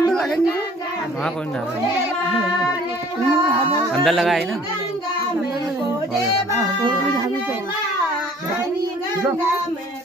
वहाँ कौन जा रहा है? अंदर लगा है ना। गंगा में